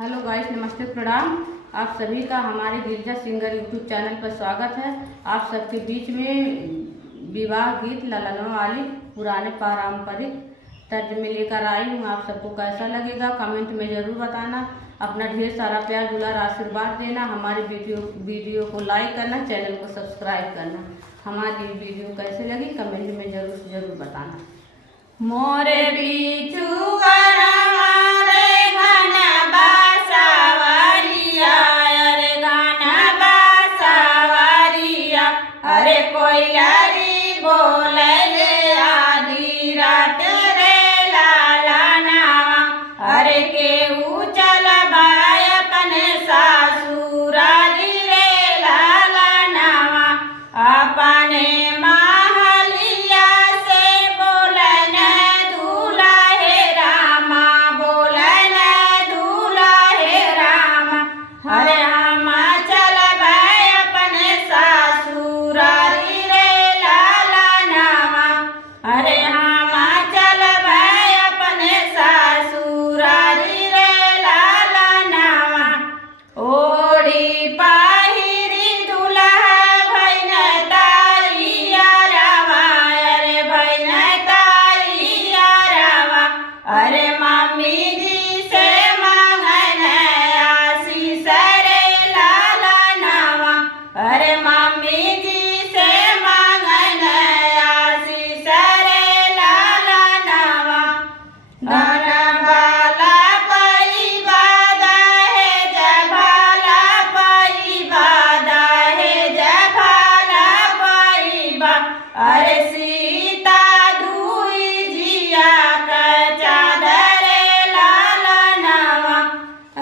Hello guys, नमस्ते, प्रणाम। आप सभी का हमारे गिरजा सिंगर यूट्यूब चैनल पर स्वागत है। आप सबके बीच में विवाह गीत ललनों वाली पुराने पारंपरिक तर्ज में लेकर आई हूँ। आप सबको कैसा लगेगा कमेंट में ज़रूर बताना। अपना ढेर सारा प्यार दुलार आशीर्वाद देना। हमारे वीडियो को लाइक करना, चैनल को सब्सक्राइब करना। हमारी वीडियो कैसे लगी कमेंट में ज़रूर बताना। मोरे पीछू अरे कोई लरी बोले आधी रात रे लाला नावा। अरे केहू चल बाय अपने सासुरारी रे लाला नावा। अपने महलिया से बोलन दूल्हा हे रामा, बोलन दूल्हा हे रामा। अरे हम चल बाय अपने सासुरारी रे लाला नावा। अरे हम चल बाय अपने सासुरारी रे लाला नावा। ओढ़ी पाहिरी दूल्हा भैन ताइया रावा। अरे भैन ताइया रावा। अरे मम्मी जी से मांगन आशीष रे लाला नावा। अरे मम्मी जी से मांगन आशीष रे लाला नावा। धन बाला पाई बादा है जभाला पाई बादा है जभाला पाई बा। अरे सीता दुई जिया का चादर लाला नावा।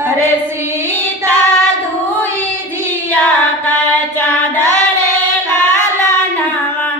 अरे सीता दुई जिया का चादर लाला नावा।